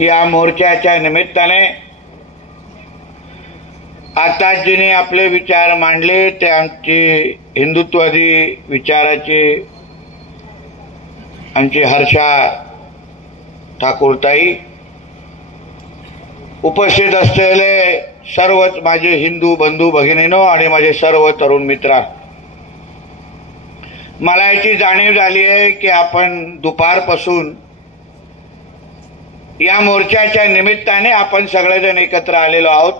या मोर्चाच्या निमित्ताने आता जिने आपले विचार मांडले ते आमची हिंदुत्ववादी विचाराची आमची हर्षा ठाकूरताई, उपस्थित असलेले सर्वच माझे हिंदू बंधू भगिनींनो आणि माझे सर्व तरुण मित्र, मला याची जाणीव झाली आहे की आपण दुपारपासून या मोर्चाच्या निमित्ताने आपण सगळेजण एकत्र आलेलो आहोत.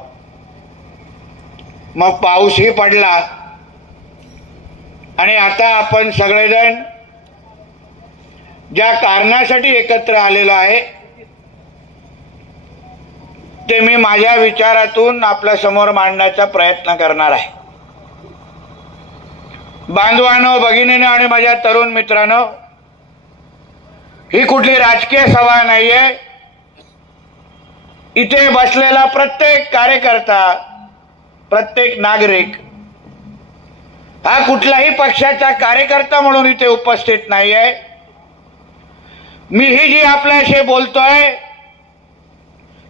मग पाऊसही पडला आणि आता आपण सगळेजण ज्या कारणासाठी एकत्र आलेलो आहे ते मी माझ्या विचारातून आपल्या समोर मांडण्याचा प्रयत्न करणार आहे. बांधवांनो, भगिनींनो आणि माझ्या तरुण मित्रांनो, ही कुठली राजकीय सभा नाहीये. इथे बसलेला प्रत्येक कार्यकर्ता, प्रत्येक नागरिक हा कुठल्याही पक्षाचा कार्यकर्ता म्हणून इथे उपस्थित नाहीये. मीही जी आपल्याशी बोलतोय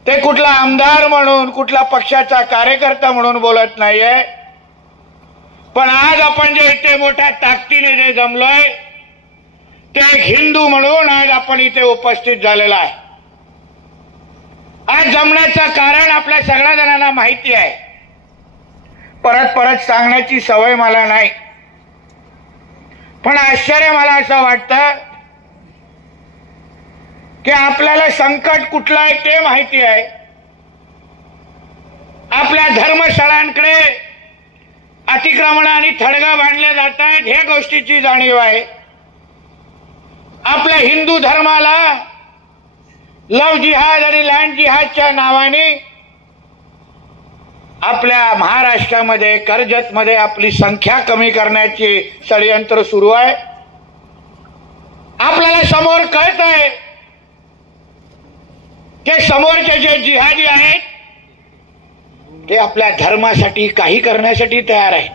ते कुठला आमदार म्हणून, कुठला पक्षाचा कार्यकर्ता म्हणून बोलत नाहीये. पण आज आपण जे इथे मोठ्या ताकदीने जे जमलोय ते एक हिंदू म्हणून आज आपण इथे उपस्थित झालेला आहे. आज जमण्याचं कारण आपल्या सगळ्या जणांना माहिती आहे. परत परत सांगण्याची सवय मला नाही, पण आश्चर्य मला असं वाटतं की आपल्याला संकट कुठलं आहे ते माहिती आहे. आपल्या धर्मशाळांकडे अतिक्रमण आणि थडगा बांधले जात आहेत ह्या गोष्टीची जाणीव आहे. आपल्या हिंदू धर्माला लव्ह जिहाद आणि लँड जिहादच्या नावाने आपल्या महाराष्ट्रामध्ये, कर्जतमध्ये आपली संख्या कमी करण्याची षडयंत्र सुरू आहे. आपल्याला समोर कळत आहे की समोरचे जे जिहादी आहेत ते आपल्या धर्मासाठी काही करण्यासाठी तयार आहेत.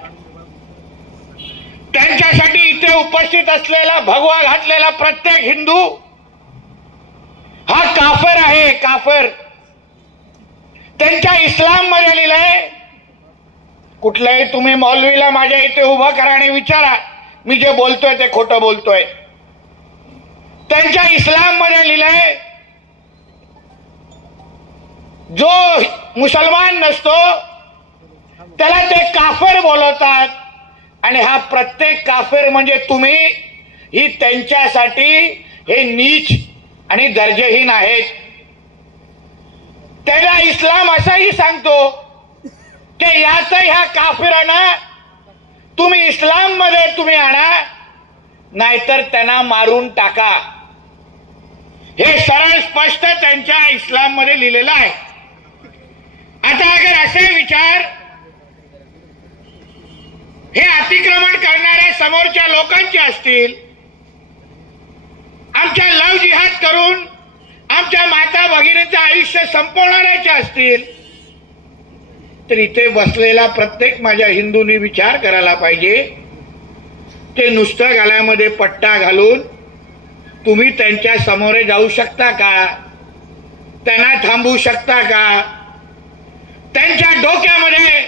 त्यांच्यासाठी इथे उपस्थित असलेला भगवा घातलेला प्रत्येक हिंदू हा काफर आहे. काफर त्यांच्या इस्लाम मध्ये लिहिलंय. कुठल्याही तुम्ही मौलवीला माझ्या इथे उभं करा आणि विचारा मी जे बोलतोय ते खोटं बोलतोय. त्यांच्या इस्लाम मध्ये लिहिलंय जो मुसलमान नसतो त्याला ते काफिर बोलवतात. आणि हा प्रत्येक काफिर म्हणजे तुम्ही, ही त्यांच्यासाठी हे नीच आणि दर्जेहीन आहेत. त्याला इस्लाम असंही सांगतो की याचं ह्या काफिरांना तुम्ही इस्लाम मध्ये तुम्ही आणा, नाहीतर त्यांना मारून टाका. हे सरळ स्पष्ट त्यांच्या इस्लाम मध्ये लिहिलेलं आहे. आता अगर असे विचार हे अतिक्रमण करणाऱ्या समोरच्या लोकांचे असतील, आमच्या लव जिहाद करून आमच्या माता भगिनीचं आयुष्य संपवणाऱ्याचे असतील, तर इथे बसलेला प्रत्येक माझ्या हिंदूंनी विचार करायला पाहिजे. ते नुसतं गळ्यामध्ये पट्टा घालून तुम्ही त्यांच्या समोर जाऊ शकता का? त्यांना थांबवू शकता का? त्यांच्या डोक्यामध्ये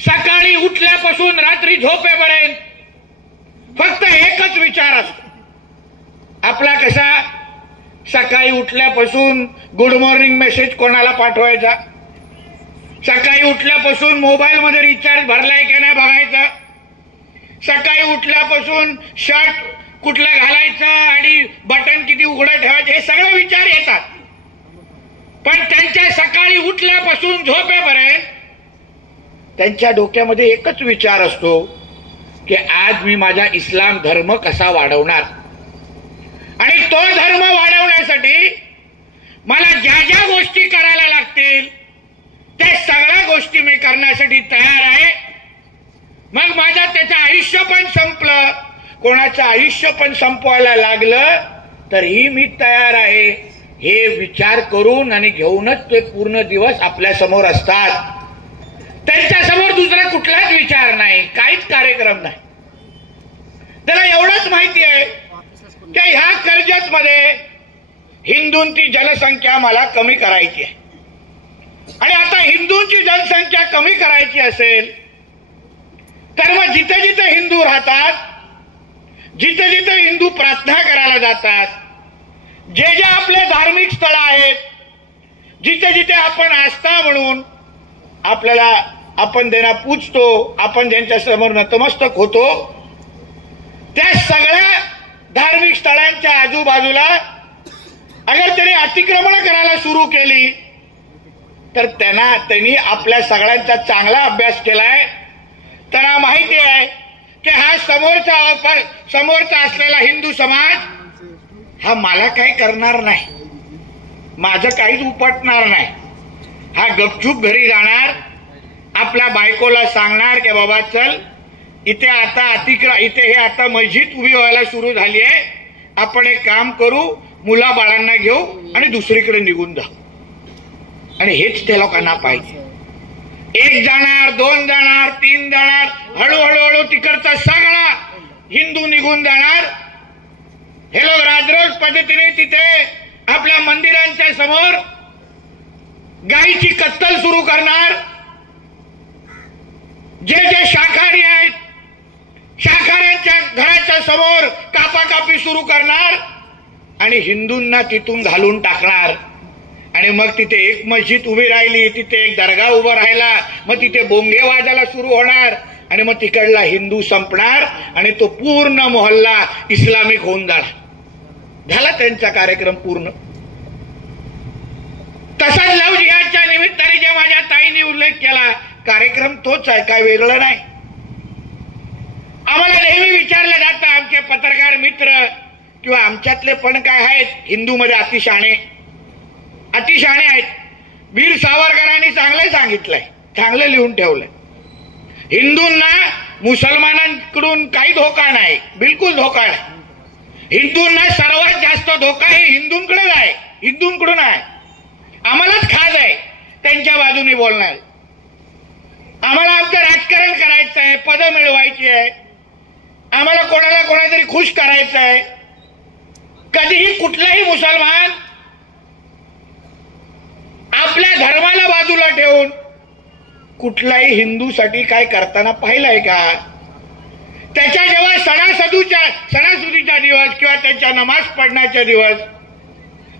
सकाळी उठल्यापासून रात्री झोपेपर्यंत फक्त एकच विचार असतो. आपला कसा सकाळी उठल्यापासून गुड मॉर्निंग मेसेज कोणाला पाठवायचा, सकाळी उठल्यापासून मोबाईल मध्ये रिचार्ज भरलाय की नाही बघायचा, सकाळी उठल्यापासून शर्ट कुठला घालायचं आणि बटन किती उघडं ठेवायचं, हे सगळे विचार येतात. पण त्यांच्या सकाळी उठल्यापासून झोपेपर्यंत त्यांच्या डोक्यामध्ये एकच विचार असतो की आज मी माझा इस्लाम धर्म कसा वाढवणार. आणि तो धर्म वाढवण्यासाठी मला ज्या ज्या गोष्टी करायला लागतील त्या सगळ्या गोष्टी मी करण्यासाठी तयार आहे. मग माझं त्याचं आयुष्य पण संपलं, कोणाचं आयुष्य पण संपवायला लागलं तरीही मी तयार आहे. हे विचार करून आणि घेऊनच ते पूर्ण दिवस आपल्या समोर असतात. त्यांच्या समोर दुसरा कुठलाच विचार नाही, काहीच कार्यक्रम नाही. त्याला एवढंच माहिती आहे की ह्या कर्जत मध्ये हिंदूंची जनसंख्या मला कमी करायची आहे आणि आता हिंदूंची जनसंख्या कमी करायची असेल तर मग जिथे जिथे हिंदू राहतात, जिथे जिथे हिंदू प्रार्थना करायला जातात, जे जे आपले धार्मिक स्थळ आहेत, जिथे जिथे आपण आस्था म्हणून आपण त्यांना पूजतो, आपण ज्यांच्या समोर नतमस्तक होतो, त्या सगळ्या धार्मिक स्थळांच्या आजूबाजूला अगर त्यांनी अतिक्रमण करायला सुरू केली तर त्यांनी आपल्या सगळ्यांचा चांगला अभ्यास केलाय. त्यांना माहिती आहे की हा समोरचा असलेला हिंदू समाज हा मला काही करणार नाही, माझं काहीच उपटणार नाही. हा गपचूप घरी जाणार, आपल्या बायकोला सांगणार की बाबा चल इथे हे आता मस्जिद उभी व्हायला सुरू झाली आहे, आपण एक काम करू, मुला बाळांना घेऊ आणि दुसरीकडे निघून जा. आणि हेच त्या लोकांना पाहिजे. 1 जाणार, 2 जाणार, 3 जाणार, हळूहळू तिकडचा सगळा हिंदू निघून जाणार. हे लोक राजरोस पद्धतीने तिथे आपल्या मंदिरांच्या समोर गायीची कत्तल सुरू करणार. जे जे शाकाहारी आहेत, शाकाहाऱ्यांच्या घराच्या समोर कापाकापी सुरू करणार आणि हिंदूंना तिथून घालून टाकणार. आणि मग तिथे एक मस्जिद उभी राहिली, तिथे एक दर्गा उभा राहिला, मग तिथे बोंगे वाजायला सुरू होणार आणि मग तिकडला हिंदू संपणार आणि तो पूर्ण मोहल्ला इस्लामिक होऊन जाणार. झाला त्यांचा कार्यक्रम पूर्ण. तसाच लव्ह जिहादच्या निमित्ताने जे माझ्या ताईंनी उल्लेख केला, कार्यक्रम तोच आहे, काय वेगळं नाही. आम्हाला नेहमी विचारलं जातं आमचे पत्रकार मित्र किंवा आमच्यातले पण काय आहेत हिंदूमध्ये अतिशहाणे आहेत. वीर सावरकरांनी चांगलं सांगितलंय, चांगलं लिहून ठेवलंय. हिंदूंना मुसलमानांकडून काही धोका नाही, बिलकुल धोका नाही. हिंदूंना सर्वात जास्त धोका हे हिंदूंकडून आहे. आम्हालाच खाज आहे त्यांच्या बाजूने बोलणार. आम्हाला आमचं राजकारण करायचं आहे, पद मिळवायची आहे, आम्हाला कोणातरी खुश करायचं आहे. कधीही कुठलाही मुसलमान आपल्या धर्माला बाजूला ठेवून कुठलाही हिंदूसाठी काय करताना पाहिलंय का? त्याच्या जेव्हा सणासुदीचा दिवस किंवा त्यांच्या नमाज पढ़ण्याचा दिवस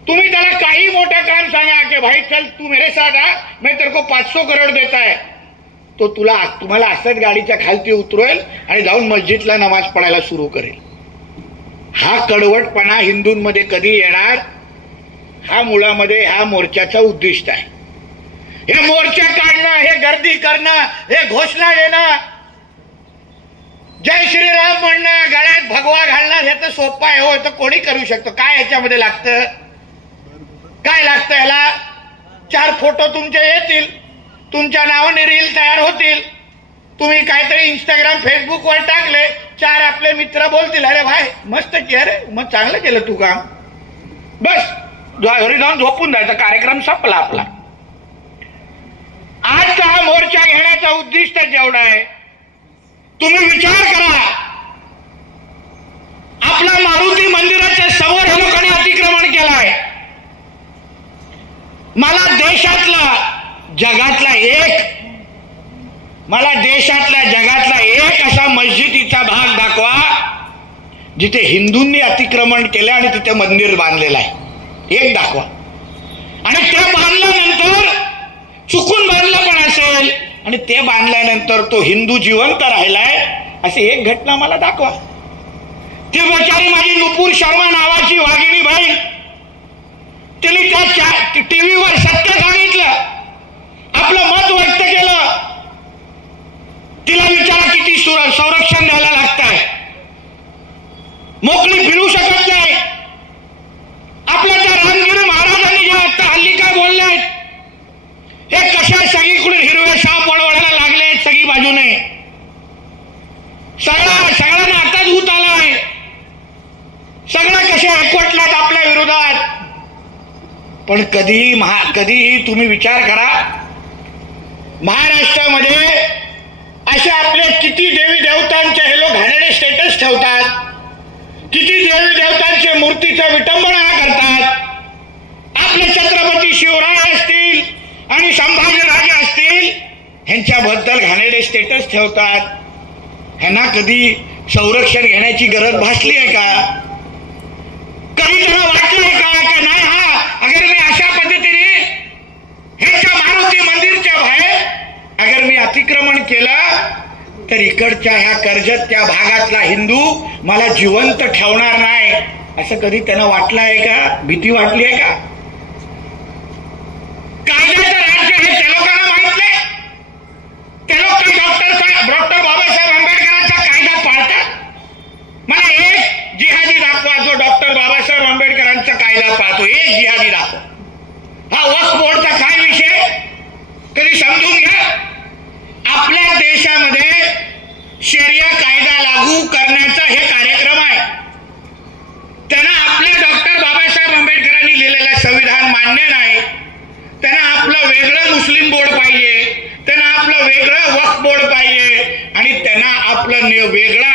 तुम्ही त्याला काही मोठं काम सांगा की भाई चल तू मेरे साथ आ, मैं तेरे को 500 करोड़ देता है, तो तुम्हाला असंच गाडीच्या खालती उतरवेल आणि जाऊन मस्जिदला नमाज पढ़ायला सुरू करेल. हा कडवटपणा हिंदूंमध्ये कधी येणार? हा मुळामध्ये ह्या मोर्चाचा उद्दिष्ट आहे. हे मोर्चा काढणं, हे गर्दी करणं, हे घोषणा देणं, जय श्रीराम म्हणणं, गळ्यात भगवा घालणं, हे तर सोपं आहे हो, तर कोणी करू शकतो. काय याच्यामध्ये लागतं? काय लागतं याला? 4 फोटो तुमचे येतील, तुमच्या नावाने रील तयार होतील, तुम्ही काहीतरी इंस्टाग्राम फेसबुकवर टाकले, 4 आपले मित्र बोलतील अरे भाई मस्त केलं रे, मग चांगलं केलं तू काम, बस घरी जाऊन झोपून जायचा, कार्यक्रम संपला आपला. आजचा हा मोर्चा घेण्याचा उद्दिष्ट जेवढा आहे, तुम्ही विचार करा, आपल्या मारुती मंदिराच्या समोर हे लोकांनी अतिक्रमण केलंय. मला देशातला जगातला एक असा मस्जिदीचा भाग दाखवा जिथे हिंदूंनी अतिक्रमण केलं आणि तिथे मंदिर बांधलेलं आहे. एक दाखवा. आणि ते बांधल्यानंतर चुकून बांधलं पण असेल आणि ते बांधल्यानंतर तो हिंदू जिवंत राहिलाय अशी एक घटना मला दाखवा. ती बेचारी माझी नुपूर शर्मा नावाची वाघिणी बहीण, तिने त्या टीव्हीवर सत्य सांगितलं, आपलं मत व्यक्त केलं. तिला विचारा किती संरक्षण द्यायला लागतंय, मोकळी फिरू शकत नाही. आपल्या त्या रामगिरी महाराजांनी जे आता हल्ली काय बोलले आहेत, हे कशा सगळीकडून हिरवे शाप वळवळायला लागले आहेत सगळी बाजूने. सगळ्यांना आता दूत आलाय, सगळं कसे एकवटलात आपल्या विरोधात. पण कधीही तुम्ही विचार करा, महाराष्ट्रामध्ये असे आपले किती देवी देवतांचे हे लोक घाणेरडे स्टेटस ठेवतात, किती देवी देवतांचे मूर्तीचं विटंबना करतात. ह्यांच्याबद्दल घाणेरडे स्टेटस ठेवतात, ह्यांना कधी संरक्षण घेण्याची गरज भासली आहे का? कधी त्यांना वाटलंय का नाही हा अगर मी अशा पद्धतीने ह्यांच्या मारुती मंदिरच्या बाहेर अगर मी अतिक्रमण केलं तर इकडच्या ह्या कर्जत त्या भागातला हिंदू मला जिवंत ठेवणार नाही, असं कधी त्यांना वाटलं आहे का? भीती वाटली आहे का? कायद्याचं राज्य हे त्या लोकांना माहित नाही. ते लोक डॉक्टर बाबासाहेब आंबेडकरांचा कायदा पाळतात. मला एक जिहादी दाखवा जो डॉक्टर बाबासाहेब आंबेडकरांचा कायदा पाळतो, एक जिहादी दाखवा. हा वक्फ बोर्डचा काय विषय कधी समजून घ्या. आपल्या देशामध्ये शरिया कायदा लागू करण्याचा हे कार्यक्रम आहे. त्यांना आपल्या डॉक्टर बाबासाहेब आंबेडकरांनी लिहिलेलं संविधान मान्य नाही. त्यांना आपलं वेगळं मुस्लिम बोर्ड पाहिजे, त्यांना आपलं वेगळं वक्फ बोर्ड पाहिजे आणि त्यांना आपलं वेगळा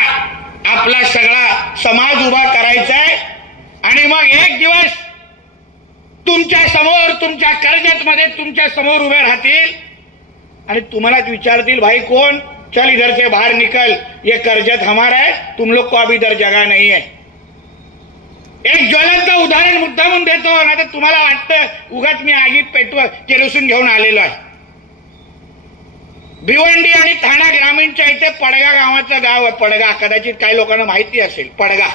आपला सगळा समाज उभा करायचा आहे. आणि मग एक दिवस तुमच्या समोर तुमच्या कर्जतमध्ये तुमच्या समोर उभे राहतील आणि तुम्हालाच विचारतील भाई कौन, चल इधर से बाहर निकल, ये कर्जत हमारा है, तुम लोग को अब इधर जगह नहीं है. एक ज्वलंत उदाहरण मुद्दामून देतो, ना तर तुम्हाला वाटतं उगाच मी आगीत पेटवा केरोसिन घेऊन आलेलो आहे. भिवंडी आणि ठाणा ग्रामीणच्या इथे पडगा गावाचं गाव आहे. पडगा कदाचित काही लोकांना माहिती असेल. पडगा,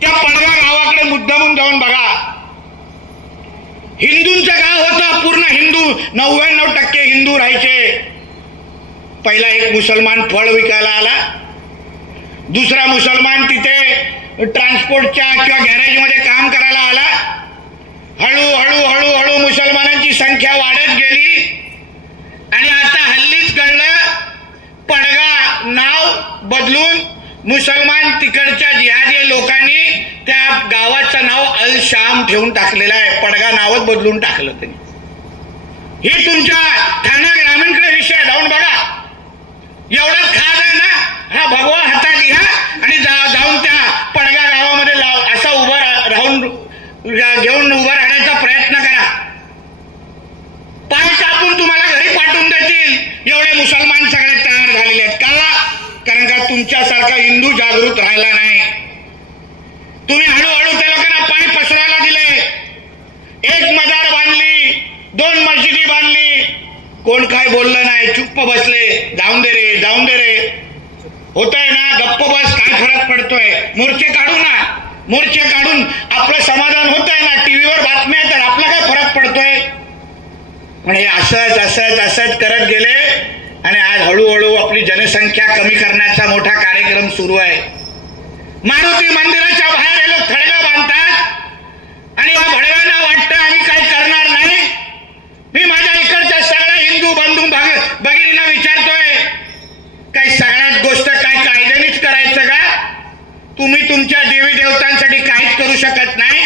त्या पडगा गावाकडे मुद्दामून जाऊन बघा. हिंदूंचं गाव होतं, पूर्ण हिंदू, 99% हिंदू राहायचे. पहिला एक मुसलमान फळ विकायला आला, दुसरा मुसलमान तिथे ट्रान्सपोर्टच्या किंवा गॅरेजमध्ये काम करायला आला. हळूहळू हळूहळू मुसलमानांची संख्या वाढत गेली आणि आता हल्लीच कळलं पडगा नाव बदलून मुसलमान तिकडच्या जिहादी लोकांनी त्या गावाचं नाव अल शाम ठेवून टाकलेलं आहे. पडगा नावच बदलून टाकलं त्यांनी. हे तुमच्या ठाणा ग्रामीणकडे विषय जाऊन बघा. एवढंच खास आहे ना, हा भगवा हातात घ्या आणि जाऊन त्या पडगा गावामध्ये असा उभा राहून घेऊन उभा राहण्याचा प्रयत्न करा. पाय कापून तुम्हाला घरी पाठवून देतील. एवढे मुसलमान सगळे तयार झालेले आहेत. का? कारण का तुमच्यासारखा हिंदू जागृत राहिला नाही. तुम्ही हळूहळू त्या लोकांना पाय पसरायला दिले. एक मदार बांधली, 2 मस्जिदी बांधली, कोण काय बोललं नाही, चुप्प बसले. जाऊन दे रे, जाऊन दे रे, होतंय ना, गप्प बस, काय फरक पडतोय, मोर्चे काढू ना, मोर्चे काढून आपलं समाधान होतंय ना, टीव्हीवर बातम्या येतात, आपला काय फरक पडतोय. पण हे असंच असंच असंच करत गेले आणि आज हळूहळू आपली जनसंख्या कमी करण्याचा मोठा कार्यक्रम सुरू आहे. मारुती मंदिराच्या बाहेर हे लोक थडगा बांधतात आणि या भडव्यांना वाटतं आम्ही काय करणार नाही. मी माझ्या इकडच्या सगळ्या हिंदू बंधू भगिनींना विचारतोय, काही सगळ्यात गोष्ट काय कायद्यानेच करायचं का? तुम्ही तुमच्या देवी देवतांसाठी काहीच करू शकत नाही.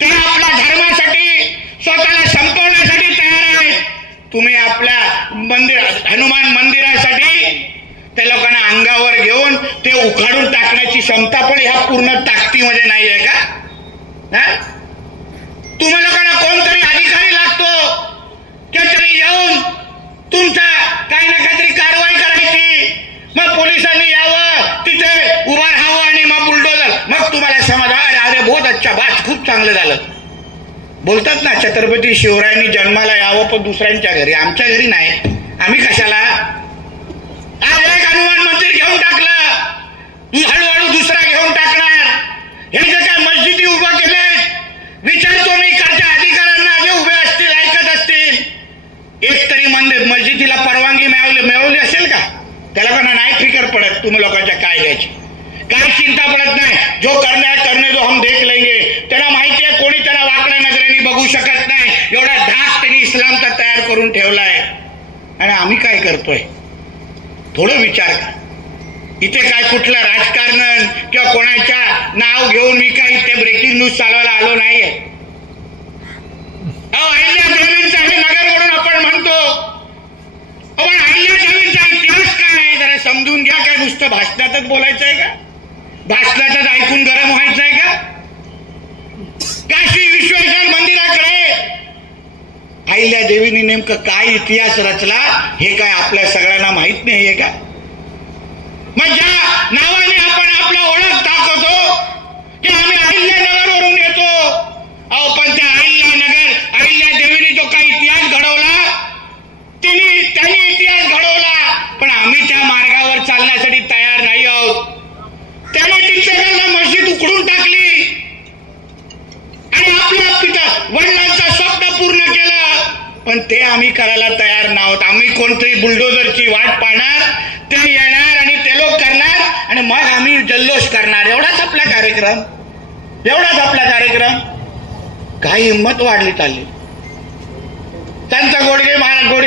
ते आपल्या धर्मासाठी स्वतःला संपवण्यासाठी तयार आहेत. तुम्ही आपल्या हनुमान मंदिरासाठी त्या लोकांना अंगावर घेऊन ते उखाडून टाकण्याची क्षमता पण ह्या पूर्ण ताकदीमध्ये नाही आहे का? तुम्हा लोकांना कोणतरी अधिकारी लागतो तरी येऊन तुमचा काही ना काहीतरी कारवाई करायची. मग पोलिसांनी यावं, तिथे उभं राहावं आणि मग बुलडोजर, मग तुम्हाला समाधान, अरे बहुत अच्छा, बात खूप चांगलं झालं. बोलतात ना छत्रपती शिवरायांनी जन्माला यावं पण दुसऱ्यांच्या घरी, आमच्या घरी नाही. आम्ही कशाला? आज एक हनुमान मंदिर घेऊन टाकलं, हळूहळू दुसरा घेऊन टाकणार. हे जे काय मस्जिदी उभं केले, विचारतो मी इकडच्या अधिकाऱ्यांना जे उभे असतील, ऐकत असतील, एक तरी मस्जिदीला परवानगी मिळवली असेल का? त्या लोकांना नाही फिकर पडत तुम्ही लोकांच्या कायद्याची, काय चिंता पडत नाही. जो करणे जो हम देख लेंगे. त्यांना माहिती आहे कोणी त्यांना वाकड्या नजरेने बघू शकत नाही. एवढा धाक त्यांनी इस्लामचा तयार करून ठेवलाय. आणि आम्ही काय करतोय थोडं विचार करा. इथे काय कुठलं राजकारण किंवा कोणाच्या नाव घेऊन मी काय इथे ब्रेकिंग न्यूज चालवायला आलो नाहीये. अहिल्यादेवींचा हे नगर म्हणून आपण म्हणतो, पण अहिल्यादेवींचा इतिहास काय आहे जरा समजून घ्या. काय नुसतं भाषणातच बोलायचं आहे का? भाषणातच ऐकून गरम व्हायचं आहे का? काशी विश्वेश्वर मंदिराकडे अहिल्या देवीने नेमकं काय इतिहास रचला हे काय आपल्या सगळ्यांना माहित नाहीये का? मग ज्या नावाने आपण आपला ओळख दाखवतो की आम्ही अहिल्यानगरवरून येतो, अहो पण त्या अहिल्या देवीने जो काही इतिहास घडवला त्यांनी इतिहास घडवला, पण आम्ही त्या मार्गावर चालण्यासाठी तयार नाही आहोत. त्याने तिथल्या मस्जिद उखडून टाकली आणि आपल्या पिता वडिलांचं स्वप्न पूर्ण केलं, पण ते आम्ही करायला तयार नव्हत. आम्ही कोणतरी बुलडोजरची वाट पाहणार, ते येणार आणि ते लोक करणार आणि मग आम्ही जल्लोष करणार. एवढाच आपला कार्यक्रम. काय हिंमत वाढली चालली. संत गोडगे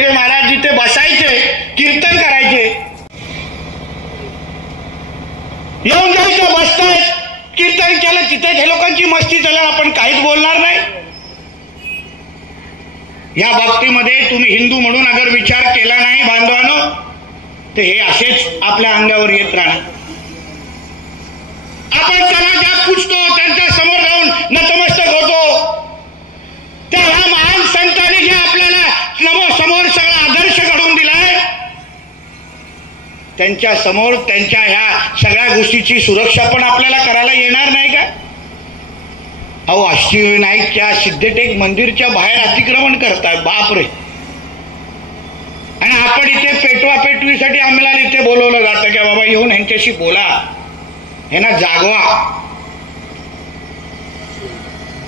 महाराज जिथे बसायचे, कीर्तन करायचे, येऊन जायचं, बसतायत, कीर्तन केलं, तिथे हे लोकांची मस्ती झाल्यावर आपण काहीच बोलणार नाही. या बाबतीमध्ये तुम्ही हिंदू म्हणून अगर विचार केला नाही बांधवानो, तर हे असेच आपल्या अंगावर येत राहणार. आपण त्याला ज्या पूजतो, त्यांच्या समोर जाऊन नतमस्तक होतो, त्या ह्या महान संतांनी जे आपल्याला समोर सगळा आदर्श घडवून दिलाय, त्यांच्या समोर त्यांच्या ह्या सगळ्या गोष्टीची सुरक्षा पण आपल्याला करायला येणार नाही का? अहो, अष्टविनायकच्या सिद्धटेक मंदिरच्या बाहेर अतिक्रमण करतात, बापरे. आणि आपण इथे पेटवापेटवीसाठी आम्हाला इथे बोलवलं जातं की बाबा येऊन यांच्याशी बोला, यांना जागवा.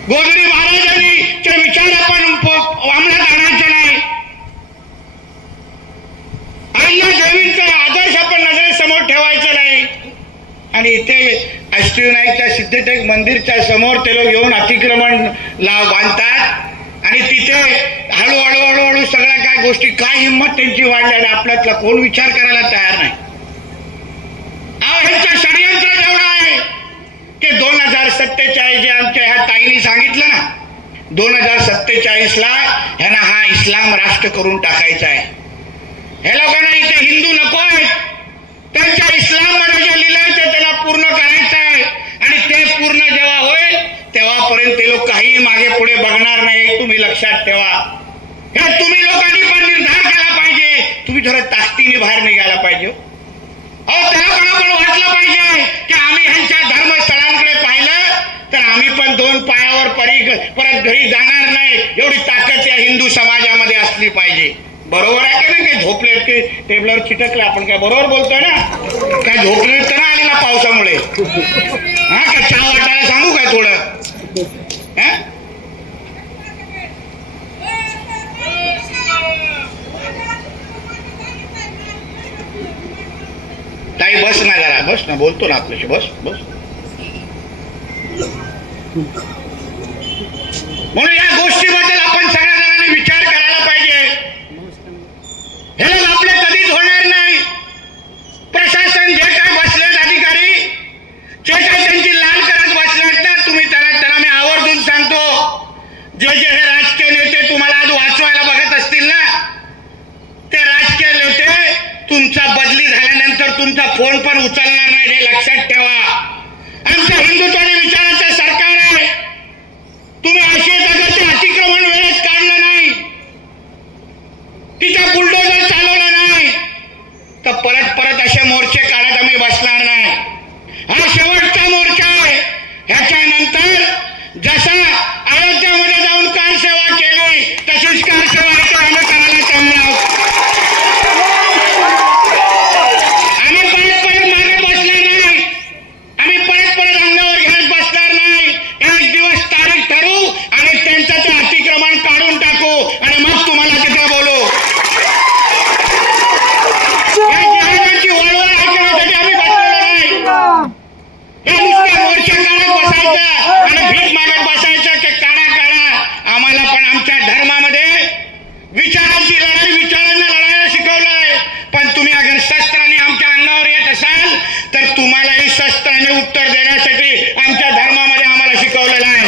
गोदडी महाराजांनी विचार आपण अंमलात आणायचे नाही. अहिल्या देवींचा आदर्श आपण नजरेसमोर ठेवायचा नाही. आणि इथे अष्टविनायकच्या सिद्धटेक मंदिरच्या समोर ते लोक येऊन अतिक्रमण बांधतात आणि तिथे हळूहळू सगळ्या काय गोष्टी, काय हिंमत त्यांची वाढल्या, आपल्यातला कोण विचार करायला तयार नाही. ह्यांचं षडयंत्र जेवढं आहे की 2047 जे आमच्या ह्या ताईंनी सांगितलं ना, 2047ला ह्यांना हा इस्लाम राष्ट्र करून टाकायचा आहे. हे लोकांना इथे हिंदू नको आहेत. त्यांच्या इस्लाम मध्ये जे लिहिलंय ते त्यांना पूर्ण करायचं आहे आणि ते पूर्ण जेव्हा होईल तेव्हापर्यंत ते लोक काही मागे पुढे बघणार नाही. तुम्ही लक्षात ठेवा. हे तुम्ही लोकांनी पण निर्धार केला पाहिजे. तुम्ही जरा ताकदीने बाहेर निघायला पाहिजे. अहो, त्या लोकांना पण वाटलं पाहिजे की आम्ही ह्यांच्या धर्मस्थळांकडे पाहिलं तर आम्ही पण 2 पायावर परत घरी जाणार नाही, एवढी ताकद या हिंदू समाजामध्ये असली पाहिजे. बरोबर आहे का? नाही झोपले की टेबलावर चिटकले, आपण काय बरोबर बोलतोय ना? काय झोपले तर ना आली ना पावसामुळे? हा, का चहा वाटायला सांगू काय थोडं? ताई बस ना, जरा बस ना, बोलतो ना आपल्याशी, बस. म्हणून या गोष्टीबद्दल आपण सगळ्या जणांनी विचार करायला पाहिजे. हे लोक आपले कधीच होणार नाही. प्रशासन जे काय बसलेत, अधिकारी जे काय त्यांची लाल करत बसलेत ना, तुम्ही त्यांना मी आवर्जून सांगतो, जे हे राजकीय नेते तुम्हाला आज वाचवायला बघत असतील ना, ते राजकीय नेते तुमचा बदली झाल्यानंतर तुमचा फोन पण उचलणार नाही, हे लक्षात ठेवा. आमच्या हिंदुत्वाने विचाराचं सरकार आहे. तुम्ही असे जगाचे अतिक्रमण वेळेस काढलं नाही, तिचा बुलडोजर चालवला नाही, तर परत असे मोर्चे काढत आम्ही बसणार नाही. हा शेवटचा मोर्चा आहे. ह्याच्यानंतर जसा अयोध्यामध्ये जाऊन कारसेवा केली तशीच कारसेवा आम्ही करायला चाललो आहोत. आम्ही परत मागे बसणार नाही. आम्ही परत अंगावर घेत बसणार नाही. एक दिवस तारीख ठरवू आणि त्यांचं ते अतिक्रमण काढून टाकू आणि मग तुम्हाला तिथे बोलू. या जहाजांची वळवळ ऐकण्यासाठी आम्ही बसलेलो नाही. हे नुसते मोर्चा काढत बसायचं आणि भीक मागत बसायचं की काढा. आम्हाला पण आमच्या धर्मामध्ये विचारांची लढाई, विचारांना लढायला शिकवलंय. पण तुम्ही अगर शस्त्राने आमच्या अंगावर येत असाल तर तुम्हालाही शस्त्राने उत्तर देण्यासाठी आमच्या धर्मामध्ये आम्हाला शिकवलेलं आहे.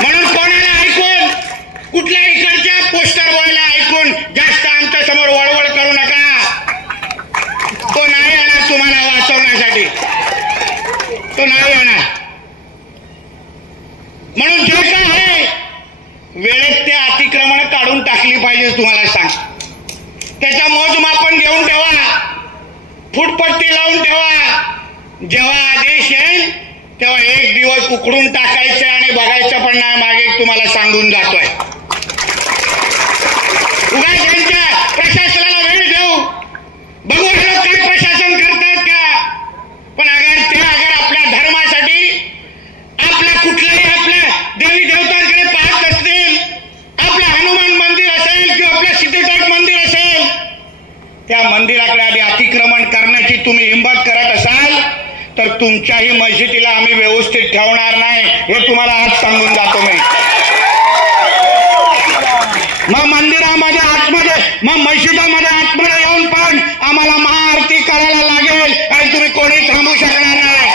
म्हणून कोणाला ऐकून, कुठल्या इकडच्या पोस्टर बॉयला ऐकून जास्त आमच्या समोर वळवळ करू नका. तो नाही येणार तुम्हाला वाचवण्यासाठी, तो नाही येणार. म्हणून जे काय आहे वेळेत ते राखली पाहिजे तुम्हाला सांग. त्याच्या मोजमापन घेऊन ठेवा, फुटपट्टी लावून ठेवा. जेव्हा आदेश येईल तेव्हा एक दिवस उकडून टाकायचं आणि बघायचं पण नाही मागे, तुम्हाला सांगून जातोय. उगाच यांच्या प्रशासनाला वेळ देऊ, बघू हे लोक काय प्रशासन करतायत का. पण अगर आपल्या धर्मासाठी, आपल्या कुठल्याही आपल्या देवी देवतांकडे पाहत असतील, आपलं हनुमान मंदिर असेल किंवा आपलं सिद्धटेक मंदिर असेल, त्या मंदिराकडे आधी अतिक्रमण करण्याची तुम्ही हिंमत करत असाल तर तुमच्याही मस्जिदीला आम्ही व्यवस्थित ठेवणार नाही, हे तुम्हाला आज सांगून जातो मी. मग मंदिरामध्ये आतमध्ये, मग मस्जिदामध्ये आतमध्ये येऊन पण आम्हाला महाआरती करायला लागेल आणि तुम्ही कोणी थांबू शकणार नाही.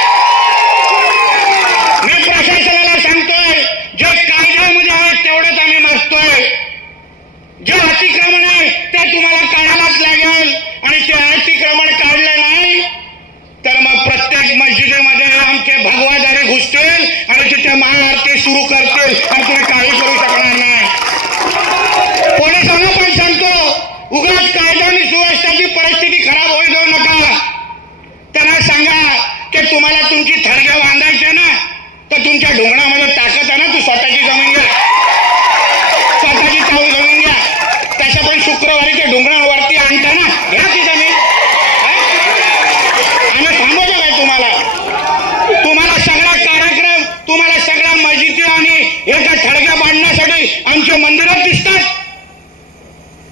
मी प्रशासनाला सांगतोय, जे कायद्यामध्ये आहे तेवढंच आम्ही मागतोय. जे अतिक्रमण आहे ते तुम्हाला काढायलाच लागेल आणि ते अतिक्रमण काढलं नाही तर मग प्रत्येक मस्जिदीमध्ये आमचे भगवादारी घुसतील आणि तिथे महाआरती सुरू करतील आणि तुम्ही काही करू शकणार नाही. पोलिसांना पण सांगतो, उगाच कायदा आणि सुव्यवस्थेची परिस्थिती खराब होऊ देऊ नका. त्यांना सांगा की तुम्हाला तुमची थडगे बांधायचे ना, तर तुमच्या ढोंगणामध्ये ताकद आहे ना, तू स्वतःची जमीन घ्या, स्वतःची चावल जमीन घ्या. तसं पण शुक्रवारी ते डोंगरावरती आणता ना, घ्या ती जमीन. आम्ही थांबवतो काय तुम्हाला सगळा कार्यक्रम, तुम्हाला सगळ्या मस्जिदी आणि एका थडग्या बांधण्यासाठी आमचे मंदिरात दिसतात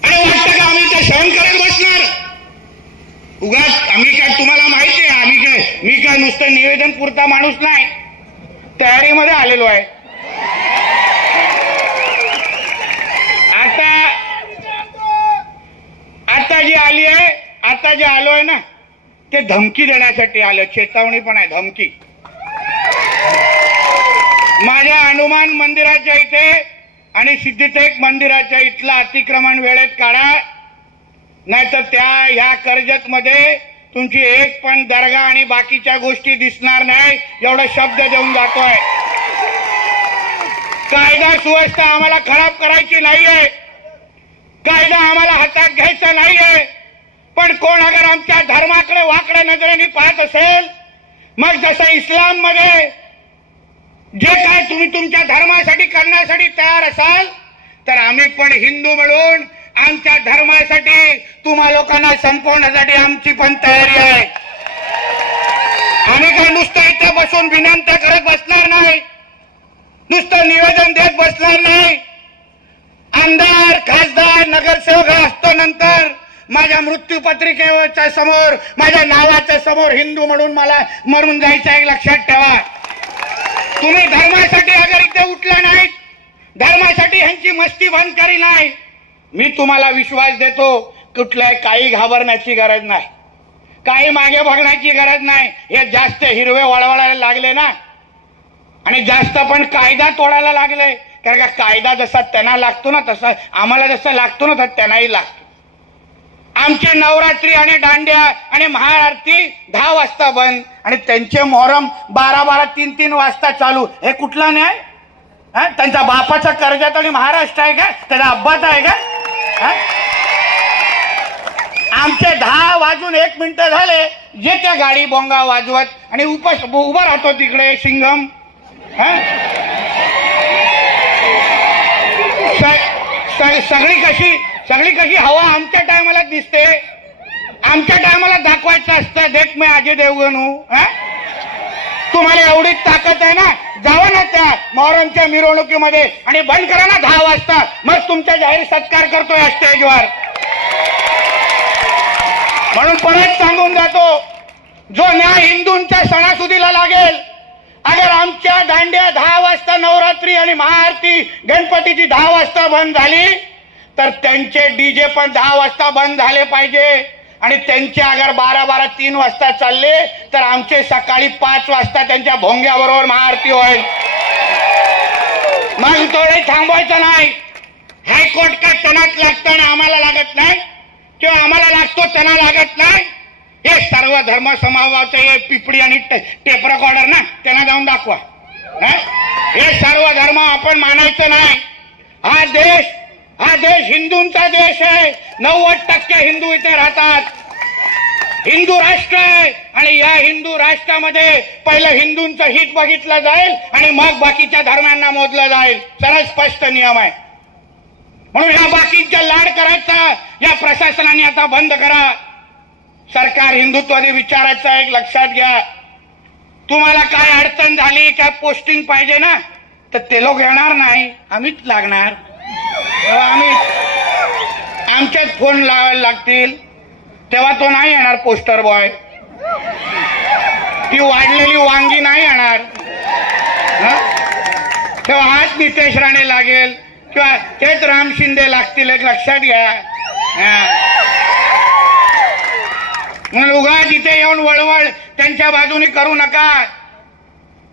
आणि वाटतं का आम्ही ते सहन करत बसणार. उगाच आम्ही काय, तुम्हाला माहिती आहे मी काय नुसतं निवेदन पुरता माणूस नाही, तयारीमध्ये आलेलो आहे. आता जी आली आहे, आता जे आलोय ना, ते धमकी देण्यासाठी आलं. चेतावणी पण आहे, धमकी. माझ्या हनुमान मंदिराच्या इथे आणि सिद्धटेक मंदिराच्या इथलं अतिक्रमण वेळेत काढा, नाहीतर ह्या कर्जत मध्ये तुमची एक पण दर्गा आणि बाकीच्या गोष्टी दिसणार नाही, एवढा शब्द देऊन जातोय. कायदा सुव्यवस्था आम्हाला खराब करायची नाहीये, कायदा आम्हाला हातात घ्यायचा नाहीये. पण कोण अगर आमच्या धर्माकडे वाकड्या नजरेने पाहत असेल, मग जसं इस्लाम मध्ये जे काय तुम्ही तुमच्या धर्मासाठी करण्यासाठी तयार असाल, तर आम्ही पण हिंदू म्हणून आमच्या धर्मासाठी तुम्हा लोकांना संपवण्यासाठी आमची पण तयारी आहे. आम्ही काही नुसतं इथे बसून विनंत्या करत बसणार नाही, नुसतं निवेदन देत बसणार नाही. आमदार, खासदार, नगरसेवक असतो नंतर माझ्या मृत्यूपत्रिकेच्या समोर, माझ्या नावाच्या समोर हिंदू म्हणून मला मरून जायचं आहे, लक्षात ठेवा. तुम्ही धर्मासाठी अगर इथे उठला नाहीत, धर्मासाठी ह्यांची मस्ती बंद करी नाही, मी तुम्हाला विश्वास देतो, कुठल्याही काही घाबरण्याची गरज नाही, काही मागे बघण्याची गरज नाही. हे जास्त हिरवे वळवळायला लागले ना, आणि जास्त पण कायदा तोडायला लागले, कारण का कायदा जसा त्यांना लागतो ना, तसा आम्हाला जसा लागतो ना, तर त्यांनाही लागतो. आमचे नवरात्री आणि दांड्या आणि महाआरती 10 वाजता बंद आणि त्यांचे मोहरम 12-12, 3-3 वाजता चालू. हे कुठला न्याय? त्यांच्या बापाचा कर्जत आणि महाराष्ट्र आहे का? त्याचा अब्बाचा आहे का? आमचे 10 वाजून 1 मिनिट झाले, जे त्या गाडी बोंगा वाजवत आणि उभा राहतो तिकडे सिंगम. सगळी कशी हवा आमच्या टायमाला दिसते. आमच्या टायमाला दाखवायचं असतं, देख मी अजय देवगण हूं. तुम्हाला एवढीच ताकद आहे ना, जावा ना त्या मोहरमच्या मिरवणुकीमध्ये आणि बंद करा ना 10 वाजता, मग तुमचा जाहीर सत्कार करतो या स्टेजवर. म्हणून परत सांगून जातो, जो न्याय हिंदूंच्या सणासुदीला लागेल, अगर आमच्या दांड्या 10 वाजता नवरात्री आणि महाआरती गणपतीची 10 वाजता बंद झाली, तर त्यांचे डीजे पण 10 वाजता बंद झाले पाहिजे. आणि त्यांचे अगर 12-12, 3 वाजता चालले, तर आमचे सकाळी 5 वाजता त्यांच्या भोंग्याबरोबर महाआरती होईल. मग थोडे थांबवायचं नाही. हायकोर्ट का तणात लागतं ना, आम्हाला लागत नाही, किंवा आम्हाला लागतो त्यांना लागत नाही. हे सर्व धर्म समभावाचे हे पिपडी आणि टेप रेकॉर्डर ना, त्यांना जाऊन दाखवा. हे सर्व धर्म आपण मानायचं नाही. हा देश हा देश हिंदूंचा देश आहे. 90% हिंदू इथे राहतात. हिंदू राष्ट्र आहे आणि या हिंदू राष्ट्रामध्ये पहिलं हिंदूंचं हित बघितलं जाईल आणि मग बाकीच्या धर्मांना मोजलं जाईल. सरळ स्पष्ट नियम आहे. म्हणून ह्या बाकीच्या लाड करायचा या प्रशासनाने आता बंद करा. सरकार हिंदुत्वादी विचारायचं एक लक्षात घ्या. तुम्हाला काय अडचण झाली, काय पोस्टिंग पाहिजे ना, तर ते लोक येणार नाही, आम्हीच लागणार. आम्ही आमचेच फोन लावायला लागतील, तेव्हा तो नाही येणार पोस्टर बॉय. ती वाढलेली वांगी नाही येणार. तेव्हा हाच नितेश राणे लागेल किंवा तेच राम शिंदे लागतील, एक लक्षात घ्या. म्हणून उगाच इथे येऊन वळवळ त्यांच्या बाजूने करू नका.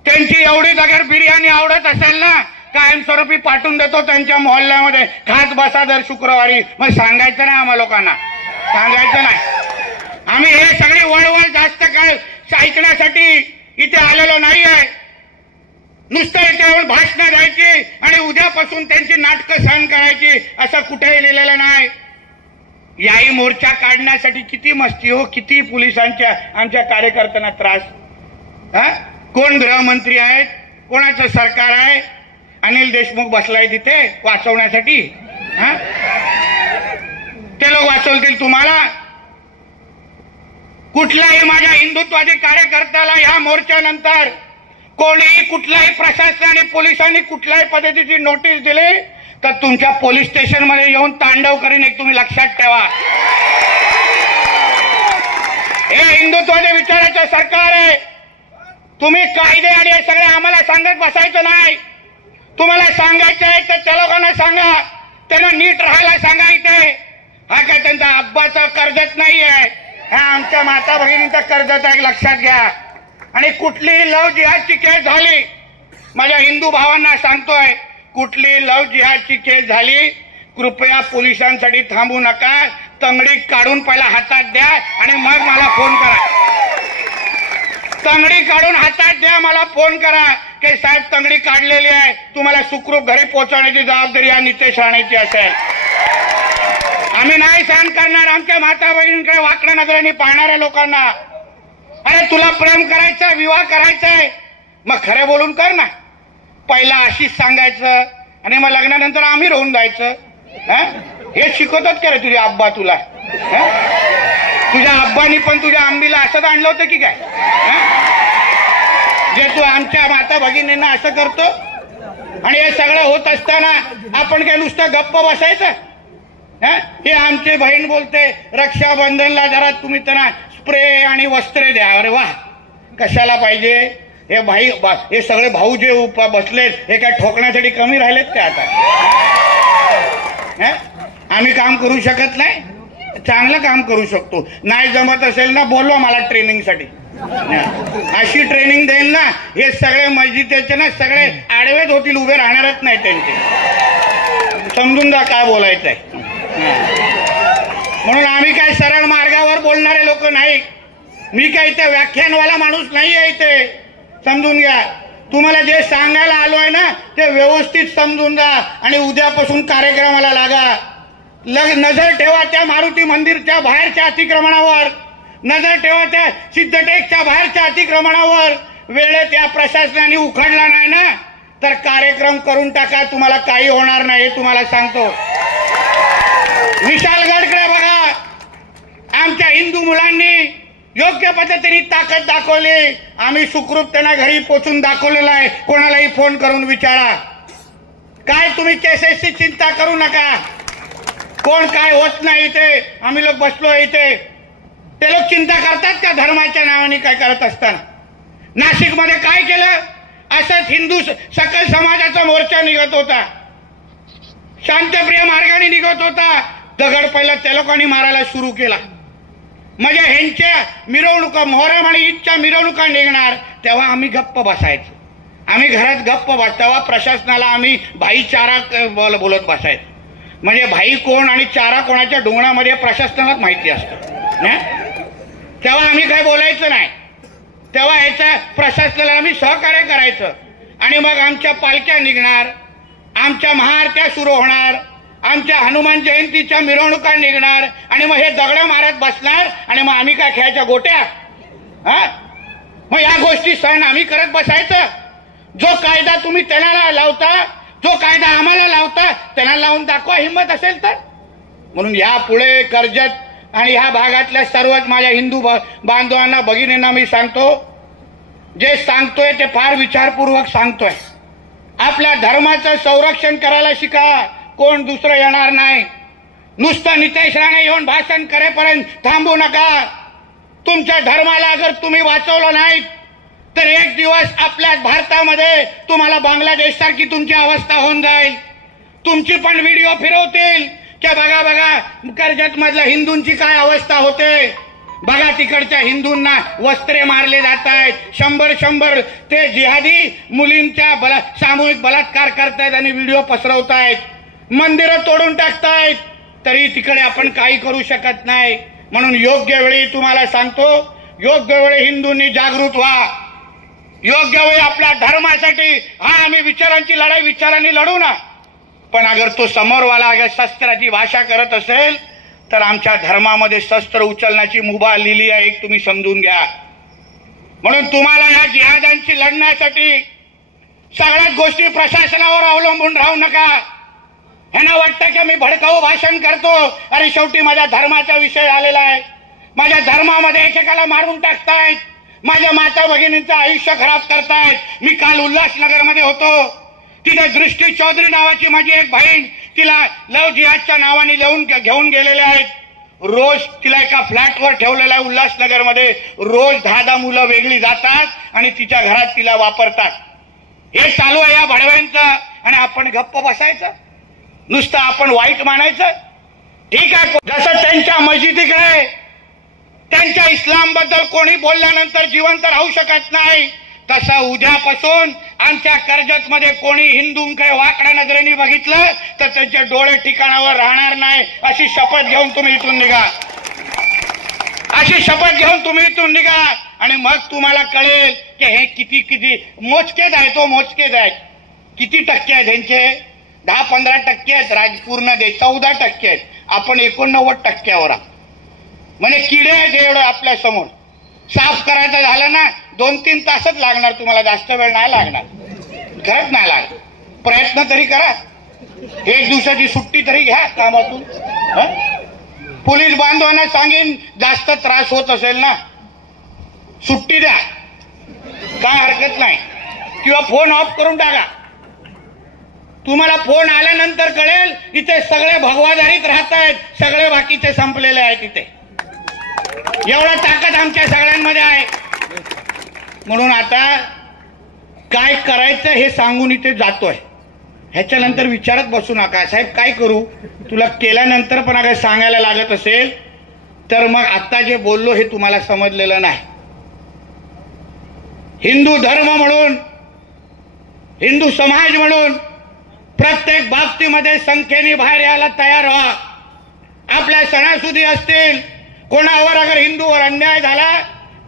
त्यांची एवढीच अगर बिर्याणी आवडत असेल ना, कायमस्वरूपी पाठवून देतो त्यांच्या मोहल्ल्यामध्ये, खास बसा दर शुक्रवारी. मग सांगायचं नाही आम्हा लोकांना, सांगायचं नाही. आम्ही हे सगळे वळवळ जास्त काळ ऐकण्यासाठी इथे आलेलो नाही आहे. नुसतं याच्यावर भाषणं द्यायची आणि उद्यापासून त्यांची नाटकं सहन करायची असं कुठेही लिहिलेलं नाही. याही मोर्चा काढण्यासाठी किती मस्ती हो, किती पोलिसांच्या आमच्या कार्यकर्त्यांना त्रास. कोण गृहमंत्री आहेत, कोणाचं सरकार आहे? अनिल देशमुख बसलाय तिथे वाचवण्यासाठी. ते लोक वाचवतील तुम्हाला? कुठल्याही माझ्या हिंदुत्वादी कार्यकर्त्याला या मोर्चानंतर कोणीही कुठल्याही प्रशासनाने पोलिसांनी कुठल्याही पद्धतीची नोटीस दिली तर तुमच्या पोलीस स्टेशन मध्ये येऊन तांडव करीन, एक तुम्ही लक्षात ठेवा. हे हिंदुत्वाच्या विचाराचं सरकार आहे. तुम्ही कायदे आणि हे सगळे आम्हाला सांगत बसायचं नाही. तुम्हाला सांगायचं आहे तर त्या लोकांना सांगा, त्यांना नीट राहायला सांगा. इथे हा काय त्यांचा अब्बाचा कर्जत नाही आहे, हा आमच्या माता भगिनींचा कर्जत आहे, लक्षात घ्या. आणि कुठलीही लव जिहादची केस झाली, माझ्या हिंदू भावांना सांगतोय, कुठली लव जिहादची केस झाली, कृपया पोलिसांसाठी थांबू नका. तंगडी काढून पहिला हातात द्या आणि मग मला फोन करा. तंगडी काढून हातात द्या, मला फोन करा की साहेब तंगडी काढलेली आहे, तुम्हाला सुखरूप घरी पोहोचवण्याची जबाबदारी या नितेश राणेची असेल. आम्ही नाही सहन करणार आमच्या माता बहिणींकडे वाकड्या नजरेने पाहणाऱ्या लोकांना. अरे तुला प्रेम करायचं, विवाह करायचंय, मग खरे बोलून कर ना. पहिला अशीच सांगायचं आणि मग लग्नानंतर आम्ही राहून जायचं. हे शिकवतात का रे तुझे आब्बा तुला? तुझ्या आब्बानी पण तुझ्या आंबीला असंच आणलं होतं की काय? जे तू आमच्या माता भगिनींना असं करतो. आणि हे सगळं होत असताना आपण काय नुसतं गप्प बसायचं? हे आमची बहीण बोलते रक्षाबंधनला जरा तुम्ही त्यांना स्प्रे आणि वस्त्रे द्या. अरे वा, कशाला पाहिजे हे भाई? हे सगळे भाऊ जे बसलेत हे काय ठोकण्यासाठी कमी राहिलेत का आता? आम्ही काम करू शकत नाही? चांगलं काम करू शकतो. नाही जमत असेल ना बोलवा मला ट्रेनिंगसाठी. अशी ट्रेनिंग देईल ना, हे सगळे मस्जिदेचे ना सगळे आडवेच होतील, उभे राहणारच नाही त्यांचे. समजून जा काय बोलायचंय. म्हणून आम्ही काय सरळ मार्गावर बोलणारे लोक नाही. मी काय इथे व्याख्यानवाला माणूस नाही आहे इथे, समजून घ्या. तुम्हाला जे सांगायला आलोय ना ते व्यवस्थित समजून जा आणि उद्यापासून कार्यक्रमाला लागा. नजर ठेवा त्या मारुती मंदिरच्या बाहेरच्या अतिक्रमणावर, नजर ठेवा त्या सिद्धटेकच्या बाहेरच्या अतिक्रमणावर. वेळेत या प्रशासनाने उखडला नाही ना तर कार्यक्रम करून टाका, तुम्हाला काही होणार नाही हे तुम्हाला सांगतो. विशालगडकडे बघा, आमच्या हिंदू मुलांनी योग्य पद्धतीने ताकद दाखवली. आम्ही सुखरूप त्यांना घरी पोचून दाखवलेलं आहे. कोणालाही फोन करून विचारा. काय तुम्ही केसेसची चिंता करू नका, कोण काय होत नाही इथे. आम्ही लोक बसलो इथे. ते लोक चिंता करतात का धर्माच्या नावाने काय करत असताना? नाशिकमध्ये काय केलं? असंच हिंदू सकल समाजाचा मोर्चा निघत होता, शांतप्रिय मार्गाने निघत होता. दगड पहिला त्या लोकांनी मारायला सुरू केला. म्हणजे ह्यांच्या मिरवणुका, मोहरम आणि ईदच्या मिरवणुका निघणार तेव्हा आम्ही गप्प बसायचो. आम्ही घरात गप्प बस, तेव्हा प्रशासनाला आम्ही भाईचारा बोलत बसायचो. म्हणजे भाई कोण आणि चारा कोणाच्या डोंगरामध्ये प्रशासनालाच माहिती असतं. तेव्हा आम्ही काय बोलायचं नाही. तेव्हा ह्याच्या प्रशासनाला आम्ही सहकार्य करायचं. आणि मग आमच्या पालख्या निघणार, आमच्या महाआरत्या सुरू होणार, आमच्या हनुमान जयंतीच्या मिरवणुका निघणार आणि मग हे दगड मारत बसणार आणि मग आम्ही काय खेळायच्या गोट्या? मग या गोष्टी सहन आम्ही करत बसायचं? जो कायदा तुम्ही त्यांना लावता, जो कायदा आम्हाला लावता, त्यांना लावून दाखवा हिंमत असेल तर. म्हणून यापुढे कर्जत आणि ह्या भागातल्या सर्वच माझ्या हिंदू बांधवांना भगिनींना मी सांगतो, जे सांगतोय ते फार विचारपूर्वक सांगतोय. आपल्या धर्माचं संरक्षण करायला शिका, कोण दुसरं येणार नाही. नुसतं नितेश राणे येऊन भाषण करेपर्यंत थांबू नका. तुमच्या धर्माला अगर तुम्ही वाचवलं नाही तर एक दिवस आपल्या भारतामध्ये तुम्हाला बांगलादेश सारखी तुमची अवस्था होऊन जाईल. तुमची पण व्हिडिओ फिरवतील की बघा बघा कर्जत मधल्या हिंदूंची काय अवस्था होते, बघा तिकडच्या हिंदूंना वस्त्रे मारले जात आहेत, 100 ते जिहादी मुलींच्या सामूहिक बलात्कार करतायत आणि व्हिडिओ पसरवतायत, मंदिरं तोडून टाकतायत, तरी तिकडे आपण काही करू शकत नाही. म्हणून योग्य वेळी तुम्हाला सांगतो, योग्य वेळी हिंदूंनी जागृत व्हा. योग्य वेळी आपल्या धर्मासाठी आम्ही विचारांची लढाई विचारांनी लढू ना, पण अगर तो समोरवाला अगर शस्त्राची भाषा करत असेल तर आमच्या धर्मामध्ये शस्त्र उचलण्याची मुभा लिहिली आहे, एक तुम्ही समजून घ्या. म्हणून तुम्हाला या जिहादांची लढण्यासाठी सगळ्याच गोष्टी प्रशासनावर अवलंबून राहू नका. ह्यांना वाटतं की मी भडकाऊ भाषण करतो, अरे शेवटी माझ्या धर्माचा विषय आलेला आहे. माझ्या धर्मामध्ये एकेकाला मारून टाकतायत, माझ्या माता भगिनींचं आयुष्य खराब करतायत. मी काल उल्हासनगरमध्ये होतो, तिथे दृष्टी चौधरी नावाची माझी एक बहीण, तिला लव जिहादच्या नावाने घेऊन गेलेले आहेत. रोज तिला एका फ्लॅटवर ठेवलेला आहे उल्हासनगरमध्ये. रोज 10 मुलं वेगळी जातात आणि तिच्या घरात तिला वापरतात. हे चालू आहे या भडव्यांचं आणि आपण गप्प बसायचं, नुसतं आपण वाईट मानायचं. ठीक आहे, जसं त्यांच्या मस्जिदीकडे त्यांच्या इस्लामबद्दल कोणी बोलल्यानंतर जिवंत राहू शकत नाही, तसं उद्यापासून आमच्या कर्जतमध्ये कोणी हिंदूंकडे वाकड्या नजरेने बघितलं तर त्यांचे डोळे ठिकाणावर राहणार नाही. अशी शपथ घेऊन तुम्ही इथून निघा, अशी शपथ घेऊन तुम्ही इथून निघा आणि मग तुम्हाला कळेल की हे किती मोजकेच आहेत. मोजकेच आहेत. किती टक्के आहेत ह्यांचे? 10-15% आहेत. पूर्ण दे 14% आहेत. आपण 89% आहोत. म्हणजे किडे आहेत एवढं आपल्या समोर. साफ करायचं झालं ना 2-3 तासच लागणार तुम्हाला, जास्त वेळ नाही लागणार. खरंच नाही लागणार. प्रयत्न तरी करा, 1 दिवसाची सुट्टी तरी घ्या कामातून. पोलीस बांधवांना सांगेन, जास्त त्रास होत असेल ना सुट्टी द्या, काय हरकत नाही, किंवा फोन ऑफ करून टाका. तुम्हाला फोन आल्यानंतर कळेल इथे सगळे भगवाधारीत राहत आहेत, सगळे बाकीचे संपलेले आहेत. इथे एवढा ताकद आमच्या सगळ्यांमध्ये आहे. म्हणून आता काय करायचं हे सांगून इथे जातोय. ह्याच्यानंतर विचारत बसू नका, साहेब काय करू. तुला केल्यानंतर पण अगर सांगायला लागत असेल तर मग आता जे बोललो हे तुम्हाला समजलेलं नाही. हिंदू धर्म म्हणून, हिंदू समाज म्हणून प्रत्येक बाबतीमध्ये संख्येने बाहेर यायला तयार व्हा. आपल्या सणासुदी असतील, कोणावर अगर हिंदूवर अन्याय झाला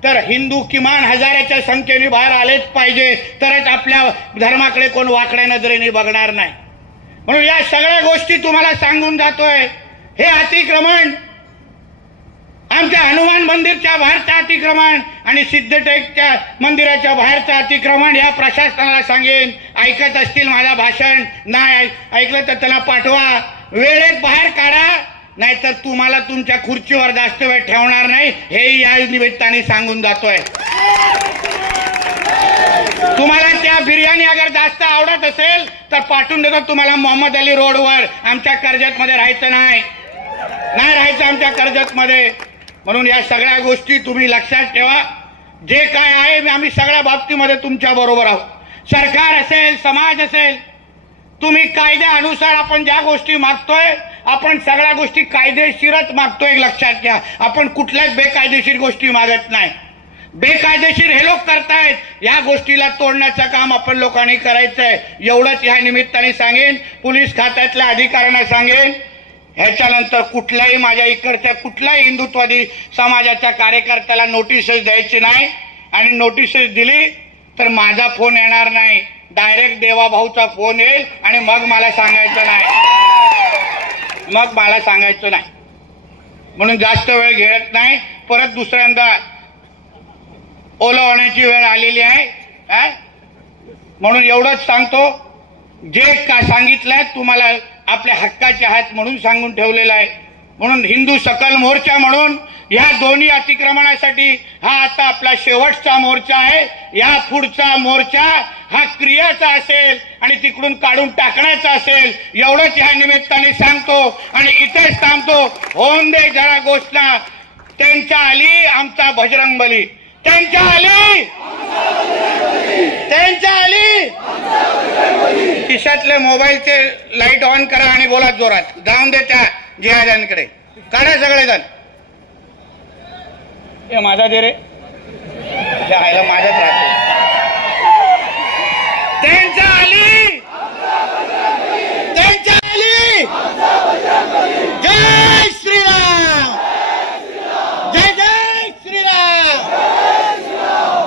तर हिंदू किमान 1000च्या संख्येने बाहेर आलेच पाहिजे, तरच आपल्या धर्माकडे कोण वाकड्या नजरेने बघणार नाही. म्हणून या सगळ्या गोष्टी तुम्हाला सांगून जातोय. हे अतिक्रमण, आमच्या हनुमान मंदिरच्या बाहेरचं अतिक्रमण आणि सिद्धटेकच्या मंदिराच्या बाहेरचं अतिक्रमण या प्रशासनाला सांगेन. ऐकत असतील माझं भाषण, नाही ऐकलं तर त्याला पाठवा, वेळेत बाहेर काढा, नाहीतर तुम्हाला तुमच्या खुर्चीवर जास्त वेळ ठेवणार नाही, हे या निमित्ताने सांगून जातोय. तुम्हाला त्या बिर्याणी अगर जास्त आवडत असेल तर पाठवून देतो तुम्हाला मोहम्मद अली रोडवर. आमच्या कर्जतमध्ये राहायचं नाही, नाही राहायचं आमच्या कर्जतमध्ये. म्हणून या सगळ्या गोष्टी तुम्ही लक्षात ठेवा. जे काय आहे आम्ही सगळ्या बाबतीमध्ये तुमच्या बरोबर आहोत. सरकार असेल, समाज असेल, तुम्ही कायद्यानुसार आपण ज्या गोष्टी मागतोय, आपण सगळ्या गोष्टी कायदेशीरच मागतोय. लक्षात घ्या, आपण कुठल्याच बेकायदेशीर गोष्टी मागत नाही. बेकायदेशीर हे लोक करतायत, या गोष्टीला तोडण्याचं काम आपण लोकांनी करायचंय. एवढंच या निमित्ताने सांगेन. पोलीस खात्यातल्या अधिकाऱ्यांना सांगेन, ह्याच्यानंतर कुठल्याही माझ्या इकडच्या कुठल्याही हिंदुत्ववादी समाजाच्या कार्यकर्त्याला नोटीसेस द्यायची नाही. आणि नोटीसेस दिली तर माझा फोन येणार नाही, डायरेक्ट देवाभाऊचा फोन येईल आणि मग मला सांगायचं नाही. मग मला सांगायचं नाही, म्हणून जास्त वेळ घेत नाही. परत दुसऱ्यांदा ओलवण्याची वेळ आलेली आहे. म्हणून एवढंच सांगतो, जे का सांगितलंय तुम्हाला आपल्या हक्काचे आहेत म्हणून सांगून ठेवलेलं आहे. म्हणून हिंदू सकल मोर्चा म्हणून या दोन्ही अतिक्रमणासाठी हा आता आपला शेवटचा मोर्चा आहे. या पुढचा मोर्चा हा क्रियाचा असेल आणि तिकडून काढून टाकण्याचा असेल, एवढंच ह्या निमित्ताने सांगतो आणि इथेच थांबतो. होऊन दे जरा घोषणा, त्यांच्या आली आमचा बजरंगबली, त्यांच्या आली, त्यांच्या आली. खिशातले मोबाईलचे लाईट ऑन करा आणि बोला जोरात, जाऊन दे त्या जिहाद्यांकडे, काढा सगळेजण. हे माझा दे रे, ह्याला माझ्याच राहतो. त्यांच्या आली, त्यांच्या आली. जय श्रीराम, जय जय श्रीराम,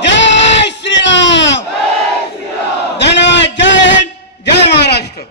जय श्रीराम. धन्यवाद. जय हिंद, जय महाराष्ट्र.